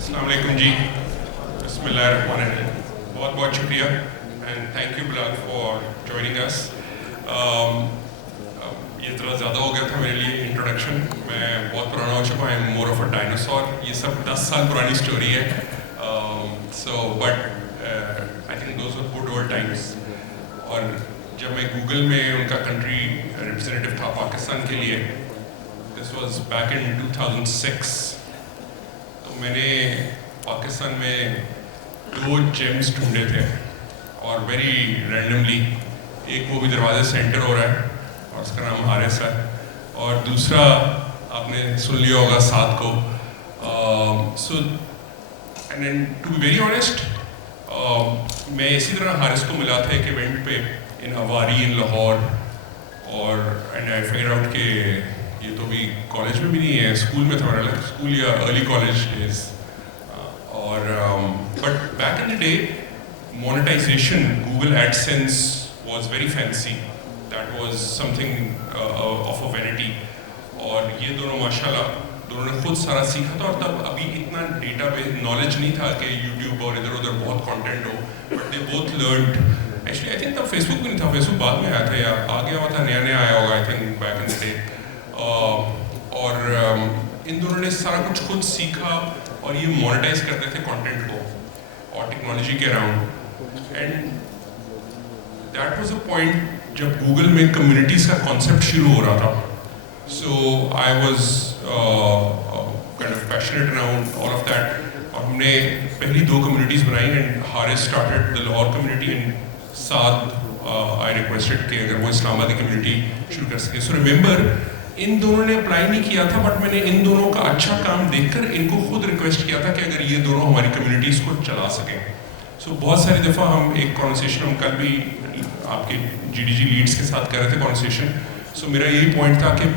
السلام علیکم جی. بسم اللہ الرحمن الرحیم. بہت بہت شکریہ and thank you Bilal for joining us. یہ ذرا زیادہ ہو گیا تھا میرے لیے انٹروڈکشن. میں بہت پرانا ہو چکا ہوں, مور آف اے ڈائناسور. یہ سب 10 سال پرانی اسٹوری ہے. So but I think those were good old Times. اور جب میں گوگل میں ان کا کنٹری ریپرزینٹیو تھا پاکستان کے لیے, دس واز بیک ان 2006. تو میں نے پاکستان میں 2 جیمز ڈھونڈے تھے اور ویری رینڈملی. ایک وہ بھی دروازے سے انٹر ہو رہا ہے اور اس کا نام حارث ہے, اور دوسرا آپ نے سن لیا ہوگا سعد کو. So and to be very honest, میں اسی طرح حارث کو ملا تھا ایک ایونٹ پہ ان اواری ان لاہور, اور اینڈ آئی فگر آؤٹ کہ یہ تو بھی کالج میں بھی نہیں ہے, اسکول میں تھا میرا, لائک اسکول یا ارلی کالج ڈیز. اور but back in the day monetization, Google AdSense was very fancy. That was something of a vanity. اور یہ دونوں ماشاءاللہ دونوں نے خود سارا سیکھا تھا, اور تب ابھی اتنا ڈیٹا بیس نالج نہیں تھا کہ یوٹیوب اور ادھر ادھر بہت content who. But they both learned. Actually I think تب فیس بک بھی نہیں تھا, فیس بک بعد میں آیا تھا یا آ گیا ہوا تھا, نیا نیا آیا ہوگا I think back in the day. اور ان دونوں نے سارا کچھ خود سیکھا اور یہ مونیٹائز کرتے تھے کانٹینٹ کو اور ٹیکنالوجی کے around. And that was a point جب گوگل میں کمیونٹیز کا کانسیپٹ شروع ہو رہا تھا. So I was kind of passionate around all of that. اور ہم نے پہلی 2 کمیونٹیز بنائی, and Haris started the Lahore community, and Saad I requested کہ اگر وہ اسلام آباد کی کمیونٹی شروع کر سکے. سو ریمبر ان دونوں نے اپلائی نہیں کیا تھا, بٹ میں نے ان دونوں کا اچھا کام دیکھ کر ان کو خود ریکویسٹ کیا تھا کہ اگر یہ دونوں ہماری کمیونٹیز کو چلا سکیں. سو بہت ساری دفعہ ہم ایک کانورسیشن, ہم کل بھی آپ کے جی ڈی جی لیڈس کے ساتھ کر رہے تھے کانورسیشن. سو میرا یہی پوائنٹ تھا کہ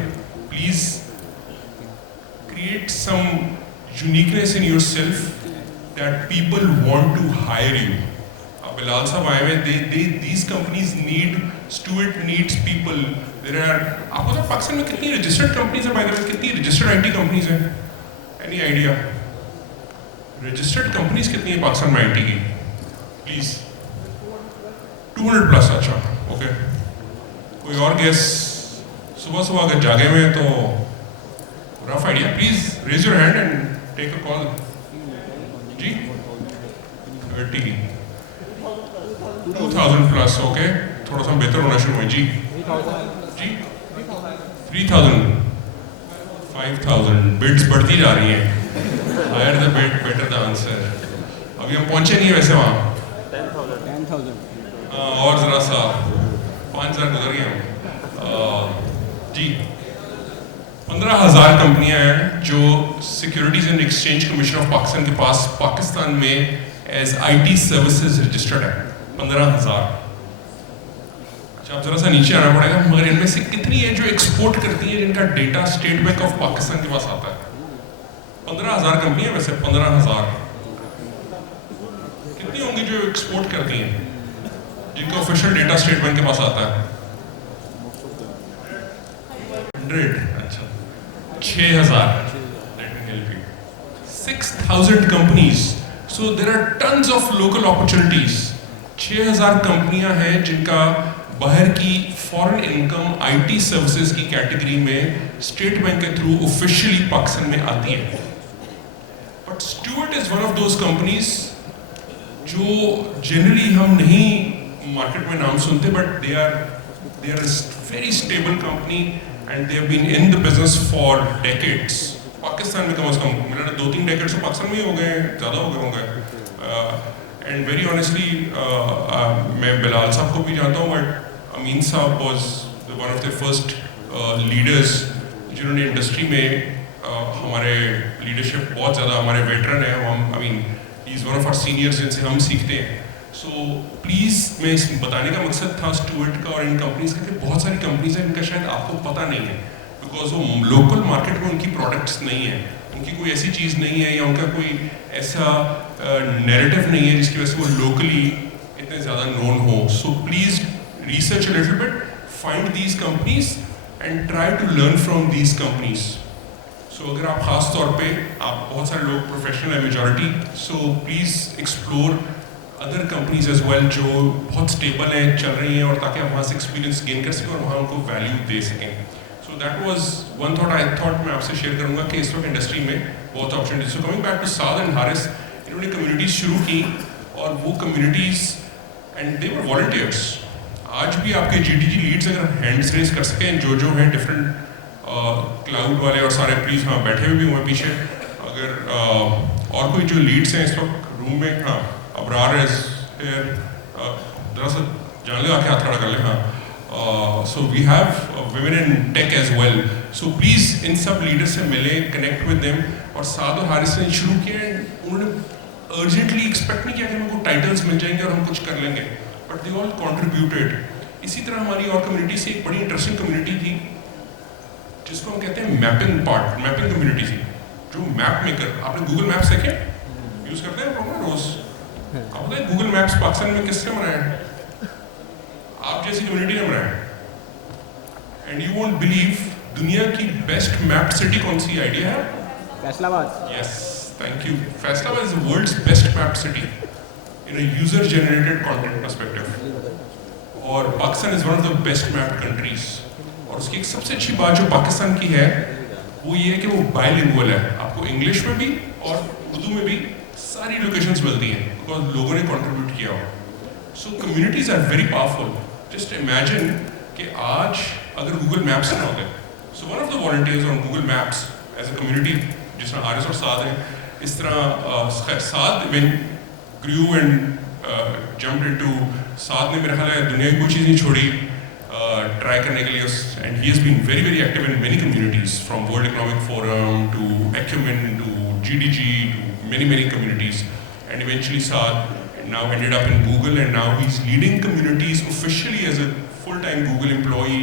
please create some uniqueness in yourself that people want to hire you. Bilal sahab آئے ہوئے, these companies need, student needs people. آپ کو پاکستان میں کتنی رجسٹرڈ کمپنیز ہیں, بائی دا وے کتنی رجسٹرڈ آئی ٹی کمپنیز ہیں, اینی آئیڈیا؟ رجسٹرڈ کمپنیز کتنی ہیں پاکستان میں آئی ٹی کی پلیز؟ 200+. اچھا اوکے, کوئی اور گیس؟ صبح صبح اگر جاگے ہوئے ہیں تو rough idea, please raise your hand and take a call. جی 30, 2000+. اوکے, تھوڑا سا بہتر ہونا شروع ہوئی. جی جی 3000, 5000. بڈس بڑھتی جا رہی ہیں. Higher the bid better the answer. ابھی ہم پہنچے نہیں ہیں ویسے وہاں. 10,000. اور ذرا سا 5000 گزر گئے ہم. جی 15,000 کمپنیاں ہیں جو securities and exchange commission of Pakistan کے پاس پاکستان میں as I T services registered ہے. 15,000. اچھا اب ذرا سا نیچے آنا پڑے گا, مگر ان میں سے کتنی ہیں جو ایکسپورٹ کرتی ہیں جن کا data state bank of Pakistan کے پاس آتا ہے؟ 15,000 کمپنیاں ویسے 15,000. کتنی ہوں گی جو ایکسپورٹ کرتی ہیں جن کا آفیشیل ڈیٹا اسٹیٹ بینک کے پاس آتا ہے؟ 100. اچھا 6,000. Let me help you. 6,000 companies. So there are tons of local opportunities. 6,000 کمپنیاں ہیں جن کا باہر کی foreign income I T services کی کیٹیگری میں اسٹیٹ بینک کے تھرو آفیشیلی پاکستان میں آتی ہے. But Stuart is one of those companies جو جنرلی ہم نہیں مارکیٹ میں نام سنتے, but they are very stable company and they have been in the business for decades. Pakistan میں کم از کم میرا 2-3 ڈیکیڈس تو پاکستان میں ہی ہو گئے ہیں, زیادہ ہو گئے ہوں گے. اینڈ ویری آنیسٹلی میں بلال صاحب کو بھی جانتا ہوں, بٹ امین صاحب was one of the first leaders جنہوں نے انڈسٹری میں ہمارے لیڈرشپ بہت زیادہ, ہمارے ویٹرن ہیں ہم, I mean he is one of our seniors جن سے ہم سیکھتے ہیں. سو پلیز میں اس بتانے کا مقصد تھا اسٹوڈنٹ کا اور ان کمپنیز کا کہ بہت ساری کمپنیز ہیں جن کا شاید آپ کو پتہ نہیں ہے, بیکاز وہ لوکل مارکیٹ میں ان کی پروڈکٹس نہیں ہیں, ان کی کوئی ایسی چیز نہیں ہے یا ان کا کوئی ایسا نیریٹو نہیں ہے جس کی وجہ سے وہ لوکلی اتنے زیادہ نون ہو. So please research a little bit, find these companies and try to learn from these companies. سو اگر آپ خاص طور پہ آپ بہت سارے لوگ پروفیشنل ہیں majority, so please explore other companies as well جو بہت اسٹیبل ہیں, چل رہی ہیں, اور تاکہ آپ وہاں سے ایکسپیرینس گین کر سکیں اور وہاں ان کو ویلیو دے سکیں. So that was one thought I thought میں آپ سے شیئر کروں گا کہ اس وقت انڈسٹری میں بہت opportunities. So coming back to Saad and Haris, انہوں نے کمیونٹیز شروع کی اور وہ communities and they were volunteers. آج بھی آپ کے جی ٹی جی لیڈس اگر ہینڈس ریز کر سکیں جو ہیں ڈفرینٹ کلاؤڈ والے اور سارے, پلیز ہاں بیٹھے ہوئے بھی ہوئے پیچھے, اگر اور کوئی جو لیڈس ہیں اس وقت روم میں, ہاں ابرار ذرا سا جان لگا کے ہاتھ کھڑا کر لیں. ہاں, so we have women in tech as well. So please ان سب لیڈر سے ملیں, کنیکٹ ود دیم. اور سعد اور حارث نے شروع کیا, انہوں نے ارجنٹلی ایکسپیکٹ نہیں کیا کہ ہم کو ٹائٹلس مل جائیں گے اور ہم کچھ کر لیں گے, بٹ دے آل کنٹریبیوٹیڈ. اسی طرح ہماری اور کمیونٹی سے ایک بڑی انٹرسٹنگ کمیونٹی تھی جس کو ہم کہتے ہیں میپنگ کمیونٹی تھی, جو میپ میکر. آپ نے گوگل میپس دیکھے, یوز کرتے ہیں روز؟ آپ بتائیں گوگل میپس پاکستان میں کس نے بنایا ہے؟ آپ جیسی کمیونٹی نے بنایا ہے. اینڈ یو وونٹ بلیو, دنیا کی بیسٹ میپڈ سٹی کون سی آئیڈیا ہے؟ فیصل آباد. یس, thank you. Faisalabad is the world's best mapped city in a user generated content perspective, اور Pakistan is one of the best mapped countries. اور اس کی ایک سب سے اچھی بات جو پاکستان کی ہے وہ یہ ہے کہ وہ بائی لنگول ہے. آپ کو انگلش میں بھی اور اردو میں بھی ساری لوکیشنز ملتی ہیں بیکاز لوگوں نے کنٹریبیوٹ کیا ہو. So communities are very powerful. Just imagine کہ آج اگر گوگل میپس نہ ہوتے, so one of the volunteers on Google Maps as a community, جس طرح حارث اور سعد ہیں, اس طرح Saad when grew and jumped into, Saad نے میرا خیال ہے دنیا کی کوئی چیز نہیں چھوڑی ٹرائی کرنے کے لیے, and he has been very very active in many communities, from World Economic Forum to Acumen to GDG to many communities, and eventually Saad now ended up in Google, and now he's leading communities officially as a full-time Google employee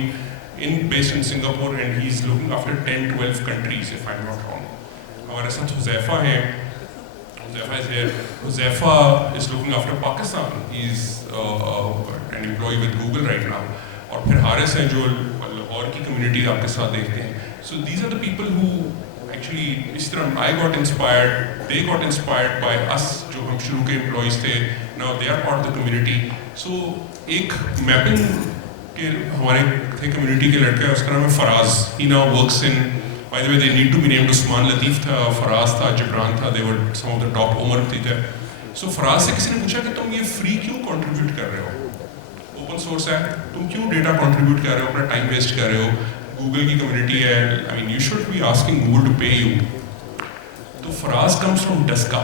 based in Singapore, and he's looking after 10-12 countries if I'm not wrong. Hamare sath Huzaifa hai, Huzaifa is here. Huzaifa is looking after Pakistan. He's an employee with Google right now. اور پھر حارث ہیں جو لاہور کی community آپ کے ساتھ دیکھتے ہیں. So these are the people who actually, اس طرح I got inspired, they got inspired by us, جو ہم شروع کے امپلائیز تھے, now they are part of the community. So ایک میپنگ کے ہمارے تھے کمیونٹی کے لڑکے, اس کا نام ہے Faraz. He now works in, by the way they need to be named, Usman Latif تھا, فراز تھا, جبران تھا, دے ور سم آف دا ٹاپ. عمر تھے. سو فراز سے کسی نے پوچھا کہ تم یہ فری کیوں کنٹریبیوٹ کر رہے ہو, اوپن سورس ہے, تم کیوں ڈیٹا کنٹریبیوٹ کر رہے ہو, اپنا ٹائم ویسٹ کر رہے ہو, گوگل کی کمیونٹی ہے, I mean you should be asking Google to pay you. تو فراز کمز فرام ڈسکا,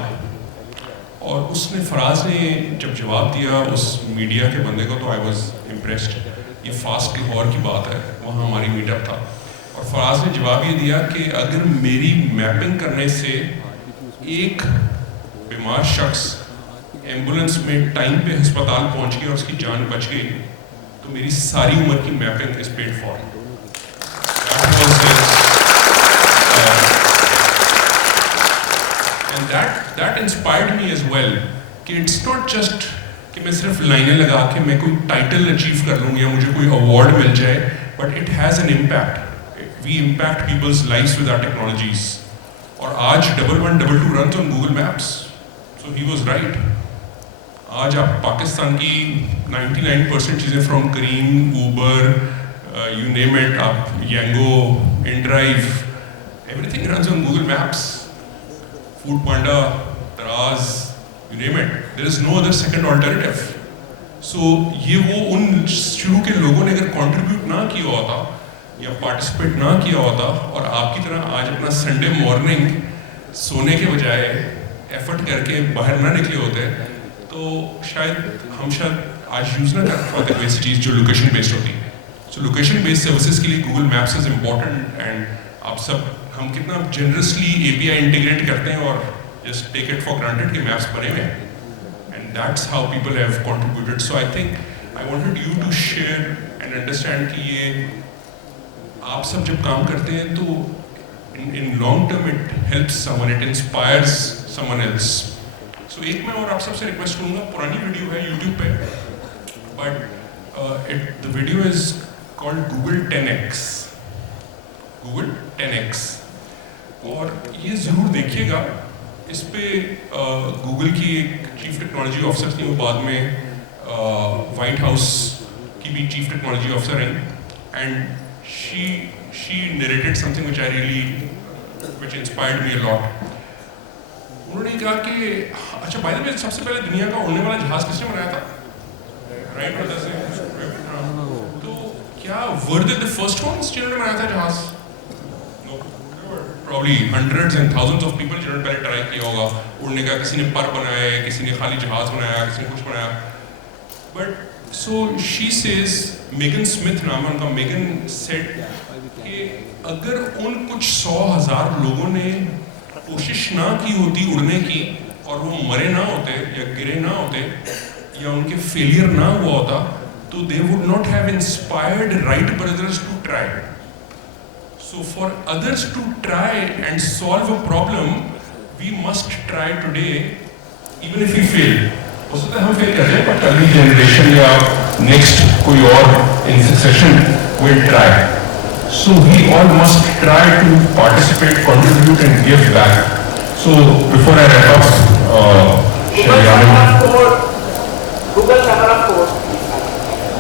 اور اس نے, فراز نے جب جواب دیا اس میڈیا کے بندے کو, تو آئی واز امپریسڈ. یہ فاسٹ لاہور کی بات ہے, وہاں ہماری میٹ اپ تھا, اور فراز نے جواب یہ دیا کہ اگر میری میپنگ کرنے سے ایک بیمار شخص ایمبولینس میں ٹائم پہ ہسپتال پہنچ گیا اور اس کی جان بچ گئی, تو میری ساری عمر کی mapping is paid for. And that inspired me as well, کہ اٹس ناٹ جسٹ کہ میں صرف لائنیں لگا کے میں کوئی ٹائٹل اچیو کر لوں یا مجھے کوئی ایوارڈ مل جائے, but it has an impact. We impact people's lives with our technologies. اور آج 1112 runs on Google Maps, so he was right. آج آپ پاکستان کی 99% چیزیں from Careem, Uber, you name it, آپ Yango, inDrive, everything runs on Google Maps. Foodpanda, Daraz, you name it, there is no other second alternative. So یہ وہ ان شروع کے لوگوں نے اگر کنٹریبیوٹ نہ کیا ہوتا یا پارٹیسپیٹ نہ کیا ہوتا, اور آپ کی طرح آج اپنا سنڈے مارننگ سونے کے بجائے ایفرٹ کر کے باہر نہ نکلے ہوتے, تو شاید آج یوز نہ کر پاتے ویسی چیز جو لوکیشن بیسڈ ہوتی ہے. سو لوکیشن بیسڈ سروسز کے لیے Google maps is important. And آپ سب, ہم کتنا جنرسلی اے پی آئی انٹیگریٹ کرتے ہیں اور just take it for granted کہ میپس بنے ہوئے ہیں, and that's how people have contributed. So I think I wanted you to share and understand کہ یہ آپ سب جب کام کرتے ہیں تو in long term it helps someone, it inspires someone else. So ایک میں اور آپ سب سے ریکویسٹ کروں گا, پرانی ویڈیو ہے یوٹیوب پہ, but the video is called Google 10x. Google 10x. اور یہ ضرور دیکھیے گا, اس پہ گوگل کی ایک چیف ٹیکنالوجی آفیسر تھی, وہ بعد میں وائٹ ہاؤس کی بھی چیف ٹیکنالوجی آفیسر ہیں, and she narrated something which inspired me a lot. انہوں نے کہا کہ اچھا بائی دا وے, سب سے پہلے دنیا کا اڑنے والا جہاز کس نے بنایا تھا؟ رائٹ بردرز نے. تو کیا were they the first ones جنہوں نے بنایا تھا جہاز؟ No, probably hundreds and thousands of people جنہوں نے پہلے ٹرائی کیا ہوگا اڑنے کا. کسی نے پر بنایا ہے, کسی نے خالی جہاز بنایا, کسی نے کچھ بنایا. But so she says, Megan Smith نام ہے ان کا, میگن سیڈ کہ اگر ان کچھ 100,000 لوگوں نے کوشش نہ کی ہوتی اڑنے کی, اور وہ مرے نہ ہوتے یا گرے نہ ہوتے یا ان کے فیلئر نہ ہوا ہوتا, تو they would not have inspired Wright brothers to try. So for others to try and solve a problem, we must try today, even if we fail. ہو سکتا ہے ہم فیل کر جائیں, بٹ اگلی جنریشن یا نیکسٹ کوئی اور ان succession will try. So we all must try to participate, contribute and give back. So before I wrap up, Google Summer of Code.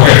okay.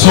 so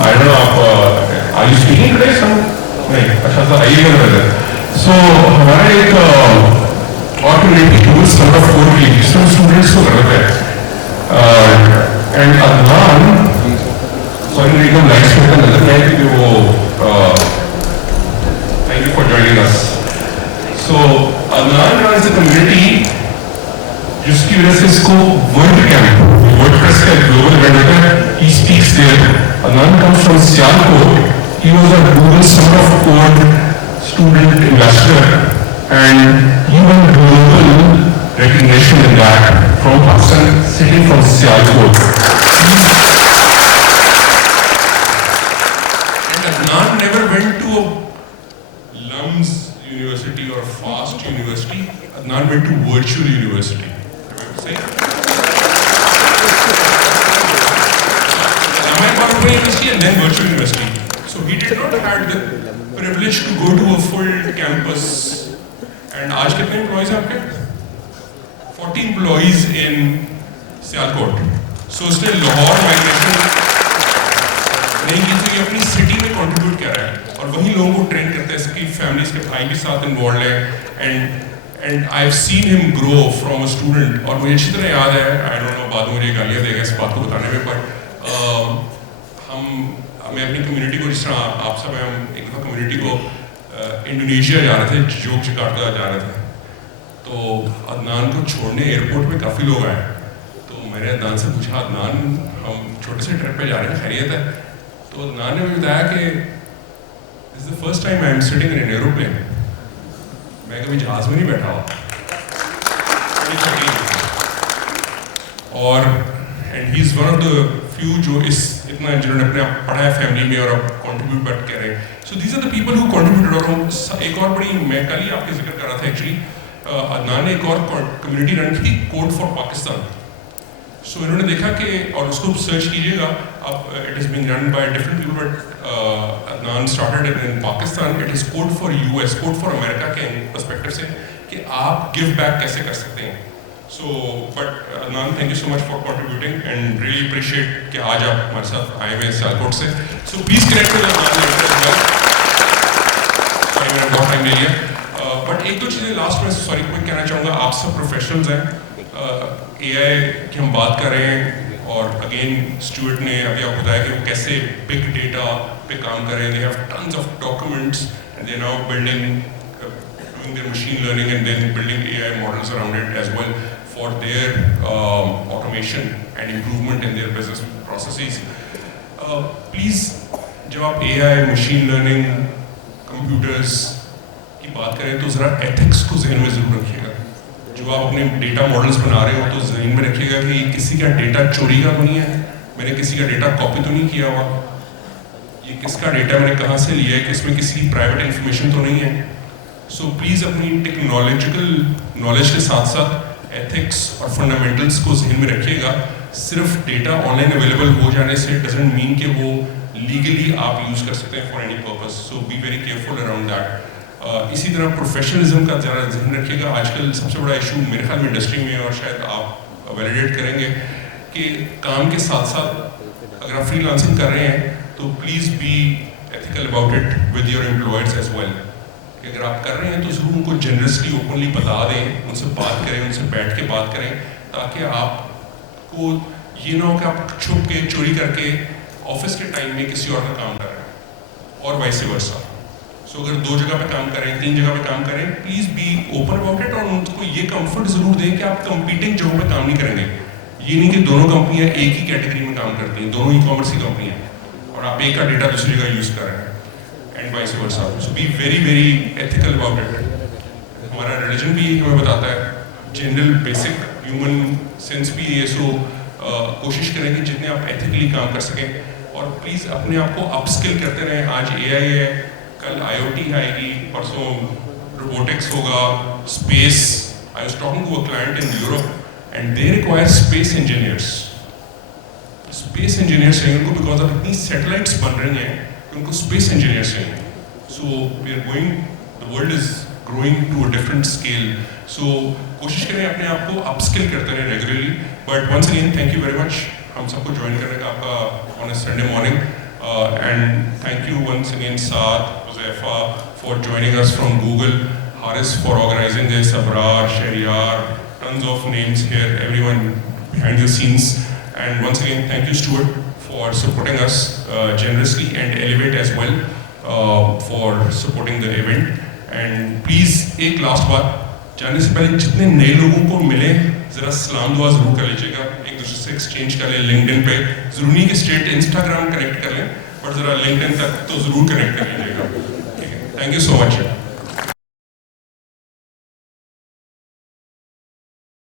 I don't know, are you speaking today? نہیں, اچھا سر آئیے گا ادھر. سو ہمارا ایک اور community Google Summer of Code کی جس میں اسٹوڈنٹس کو کرتے ہیں, اینڈ عدنان سوری ایک دم لائٹس میں نظر نہیں آئی کہ وہ thank you for joining us. So Adnan is a community جس کی وجہ سے اس کو ورلڈ کیمپ, ورلڈ پریس کا گلوبل ایونٹ ہوتا ہے, he speaks there. Adnan comes from Sialkot. He was a Google Summer of Code student investor, and he won global recognition in that from Pakistan, sitting from Sialkot. And Adnan never went to a LUMS university or FAST university. Adnan went to virtual university. Say? Ahmedabad University and then virtual university. So he did not have the privilege to go to a full campus. And آج کتنے employees ہیں آپ کے؟ 40 employees in Sialkot. So اس نے Lahore migration نہیں کی تھی, اپنی سٹی میں contribute کر رہا ہے اور وہی لوگوں کو ٹرین کرتے ہیں. اس کی فیملی, اس کے بھائی بھی ساتھ involved ہیں. And I've seen him grow from a student. اور مجھے اچھی طرح یاد ہے, I don't know بعد میں مجھے گالیاں دے گا اس بات کو بتانے میں, but میں اپنی کمیونٹی کو, جس طرح آپ سب ہیں, ہم ایک دفعہ کمیونٹی کو انڈونیشیا جا رہے تھے, جکارتا جا رہے تھے, تو عدنان کو چھوڑنے ایئرپورٹ پہ کافی لوگ آئے. تو میں نے عدنان سے پوچھا, عدنان ہم چھوٹے سے ٹرپ پہ جا رہے ہیں, خیریت ہے؟ تو عدنان نے مجھے بتایا کہ this is the first time I am sitting in an aeroplane. میں کبھی جہاز میں نہیں بیٹھا ہوا. اور and he is one of the few جو اس اتنا جنہوں نے اپنے آپ پڑھا ہے فیملی میں اور اب کنٹریبیوٹ بیٹھ کر رہے ہیں. So these are the people who contributed. اور ایک اور بڑی, میں کل ہی آپ کے ذکر کر رہا تھا ایکچولی, عدنان نے ایک اور کمیونٹی رن کی, کوڈ فار پاکستان. سو انہوں نے دیکھا کہ, اور اس کو سرچ کیجیے گا آپ, it is being run by different people, but Adnan started in Pakistan. It is code for US, code for امریکہ کے پرسپیکٹو سے کہ آپ گیو بیک کیسے کر سکتے ہیں. So, but Adnan, thank you so much for contributing and really appreciate کہ آج آپ ہمارے ساتھ آئے ہوئے ہیں سیالکوٹ سے. So please connect with Adnan later as well. Sorry میں نے بہت ٹائم لے لیا. But ایک دو چیزیں لاسٹ میں سوری کوئی کہنا چاہوں گا. آپ سب پروفیشنلز ہیں, اے آئی کی ہم بات کر رہے ہیں, اور اگین اسٹوارٹ نے ابھی آپ بتایا کہ وہ کیسے بگ ڈیٹا پہ کام کر رہے ہیں. They have tons of documents and they're now doing their machine learning and then building AI models around it as well for their automation and improvement in their business processes. Please, جب آپ AI, machine learning, computers کی بات کریں تو ذرا ethics کو ذہن میں ضرور رکھیے گا. جو آپ اپنے ڈیٹا ماڈلس بنا رہے ہو تو ذہن میں رکھیے گا کہ یہ کسی کا ڈیٹا چوری کا تو نہیں ہے, میں نے کسی کا ڈیٹا کاپی تو نہیں کیا ہوا, یہ کس کا ڈیٹا میں نے کہاں سے لیا ہے, کہ اس میں کسی پرائیویٹ انفارمیشن تو نہیں ہے. سو پلیز اپنی ٹیکنالوجیکل نالج کے ساتھ ساتھ ایتھکس اور فنڈامنٹلس کو ذہن میں رکھیے گا. صرف ڈیٹا آن لائن اویلیبل ہو جانے سے ڈزنٹ مین کہ وہ لیگلی آپ یوز کر سکتے ہیں for any purpose. So be very careful around that. اسی طرح پروفیشنلزم کا ذرا ذہن رکھیے گا. آج کل سب سے بڑا ایشو میرے خیال میں انڈسٹری میں, اور شاید آپ ویلیڈیٹ کریں گے, کہ کام کے ساتھ ساتھ اگر آپ فری لانسنگ کر رہے ہیں تو please be ethical about it with your employees as well. کہ اگر آپ کر رہے ہیں تو ضرور ان کو جنرسلی اوپنلی بتا دیں, ان سے بات کریں, ان سے بیٹھ کے بات کریں, تاکہ آپ کو یہ نہ ہو کہ آپ چھپ کے چوری کر کے آفس کے ٹائم میں کسی اور کا کام کر رہے ہیں, اور ویسے ورسا. سو اگر 2 جگہ پہ کام کریں, 3 جگہ پہ کام کریں, please be open about it, اور ان کو یہ کمفرٹ ضرور دیں کہ آپ کمپیٹنگ جگہوں پہ کام نہیں کریں گے. یہ نہیں کہ دونوں کمپنیاں ایک ہی کیٹیگری میں کام کرتی ہیں, دونوں ای کامرس کی کمپنیاں ہیں, اور آپ ایک کا ڈیٹا دوسری جگہ یوز کر رہے ہیں, and vice versa. So be very very ethical about it. ہمارا ریلیجن بھی یہی ہمیں بتاتا ہے, جنرل بیسک ہیومن سینس بھی یہ. سو کوشش کریں کہ جتنے آپ ایتھیکلی کام کر سکیں, اور پلیز اپنے آپ کو اپ اسکل کرتے رہیں. آج اے آئی ہے, کل آئی او ٹی آئے گی, پرسوں روبوٹکس ہوگا, space. I was talking to a client in Europe and they require space engineers. Space engineers چاہیے ان کو, بیکاز اب اتنی سیٹلائٹس بن رہی ہیں کہ ان کو اسپیس انجینئرس چاہیے. So we are going, the world is growing to a different scale. So کوشش کریں اپنے آپ کو اپ اسکل کرتے رہیں regularly. But once again thank you very much ہم سب کو جوائن کرنے کا آپ کا on a Sunday morning. And thank you once again Saad, Huzaifa for joining us from Google, Haris for organising this, Abrar, Shahryar, tons of names here, everyone behind the scenes. And once again thank you Stuart for supporting us generously, and Elevate as well for supporting the event. And please ایک last بات, جانے سے پہلے جتنے نئے لوگوں کو ملیں ذرا سلام دعا ضرور کر لیجیے گا, ایک دوسرے سے ایکسچینج کر لیں. لنکڈن پہ ضرور نہیں کہ اسٹریٹ انسٹاگرام کنیکٹ کر لیں, بٹ ذرا لنکڈن تک تو ضرور کنیکٹ کر لیجیے گا. ٹھیک ہے, تھینک یو سو مچ.